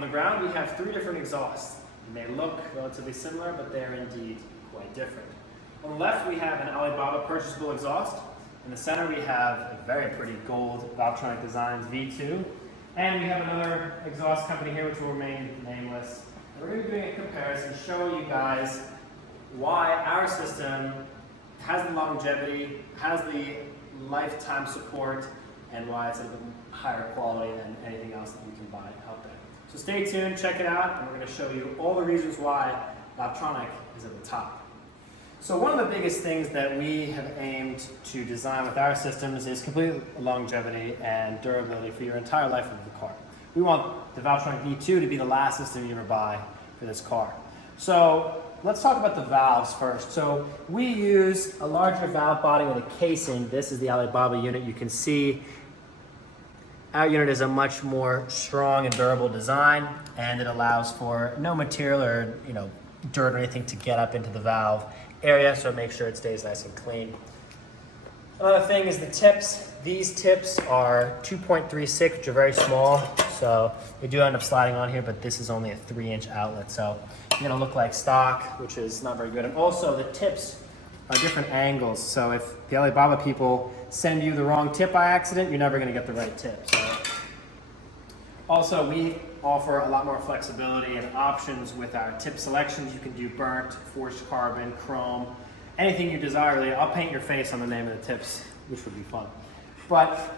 On the ground, we have 3 different exhausts. They may look relatively similar, but they're indeed quite different. On the left, we have an ALIBABA purchasable exhaust. In the center, we have a very pretty gold Valvetronic Designs V2. And we have another exhaust company here, which will remain nameless. And we're going to be doing a comparison, show you guys why our system has the longevity, has the lifetime support, and why it's a little higher quality than anything else that we can buy out there. So stay tuned, check it out, and we're going to show you all the reasons why Valvetronic is at the top. So one of the biggest things that we have aimed to design with our systems is complete longevity and durability for your entire life of the car. We want the Valtron V2 to be the last system you ever buy for this car. So let's talk about the valves first. So we use a larger valve body with a casing. This is the ALIBABA unit. You can see our unit is a much more strong and durable design, and it allows for no material or dirt or anything to get up into the valve area, so make sure it stays nice and clean. Another thing is the tips. These tips are 2.36, which are very small, so they do end up sliding on here, but this is only a 3-inch outlet, so it's gonna look like stock, which is not very good. And also the tips are different angles, so if the ALIBABA people send you the wrong tip by accident, you're never gonna get the right tip. So. Also, we offer a lot more flexibility and options with our tip selections. You can do burnt, forged carbon, chrome, anything you desire really. I'll paint your face on the name of the tips, which would be fun. But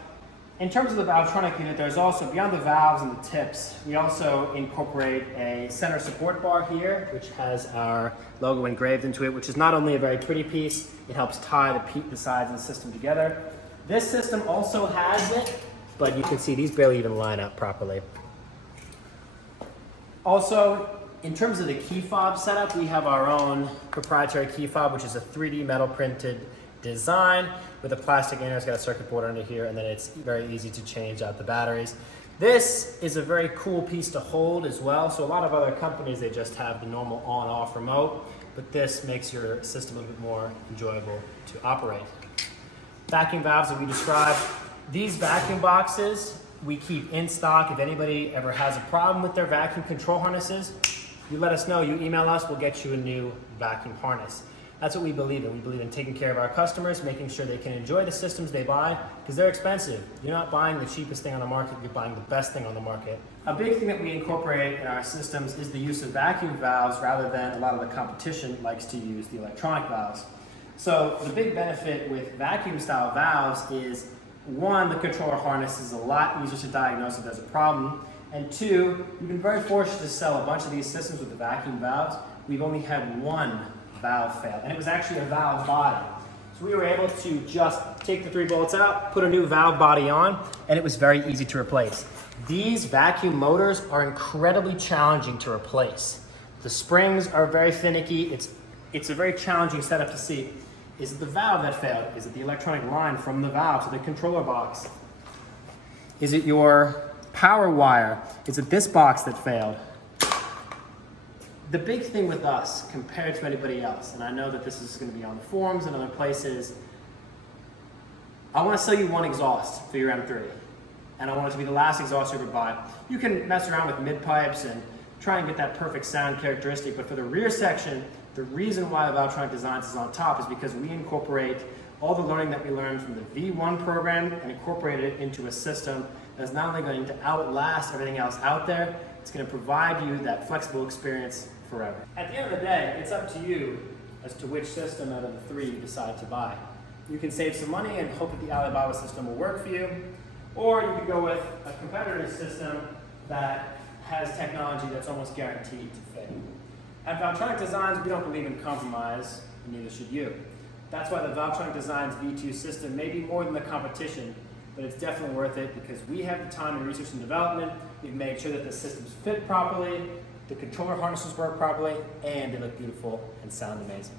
in terms of the Valvetronic unit, there's also, beyond the valves and the tips, we also incorporate a center support bar here, which has our logo engraved into it, which is not only a very pretty piece, it helps tie the sides of the system together. This system also has it, but you can see these barely even line up properly. Also, in terms of the key fob setup, we have our own proprietary key fob, which is a 3D metal printed design with a plastic inner. It's got a circuit board under here, and then it's very easy to change out the batteries. This is a very cool piece to hold as well. So a lot of other companies, they just have the normal on-off remote, but this makes your system a little bit more enjoyable to operate. Vacuum valves that we described. These vacuum boxes we keep in stock. If anybody ever has a problem with their vacuum control harnesses, you let us know, you email us, we'll get you a new vacuum harness. That's what we believe in. We believe in taking care of our customers, making sure they can enjoy the systems they buy, because they're expensive. You're not buying the cheapest thing on the market, you're buying the best thing on the market. A big thing that we incorporate in our systems is the use of vacuum valves rather than a lot of the competition likes to use the electronic valves. So the big benefit with vacuum style valves is, 1, the controller harness is a lot easier to diagnose if there's a problem, and 2, we've been very fortunate to sell a bunch of these systems with the vacuum valves. We've only had 1 valve fail, and it was actually a valve body. So we were able to just take the 3 bolts out, put a new valve body on, and it was very easy to replace. These vacuum motors are incredibly challenging to replace. The springs are very finicky. It's a very challenging setup to see. Is it the valve that failed? Is it the electronic line from the valve to the controller box? Is it your power wire? Is it this box that failed? The big thing with us compared to anybody else, and I know that this is going to be on the forums and other places, I want to sell you 1 exhaust for your M3, and I want it to be the last exhaust you ever buy. You can mess around with mid pipes and try and get that perfect sound characteristic, but for the rear section, the reason why the Valvetronic Designs is on top is because we incorporate all the learning that we learned from the V1 program and incorporate it into a system that's not only going to outlast everything else out there, it's going to provide you that flexible experience forever. At the end of the day, it's up to you as to which system out of the 3 you decide to buy. You can save some money and hope that the ALIBABA system will work for you, or you could go with a competitor's system that has technology that's almost guaranteed to fail. At Valvetronic Designs, we don't believe in compromise, and neither should you. That's why the Valvetronic Designs V2 system may be more than the competition, but it's definitely worth it because we have the time in research and development. We've made sure that the systems fit properly, the controller harnesses work properly, and they look beautiful and sound amazing.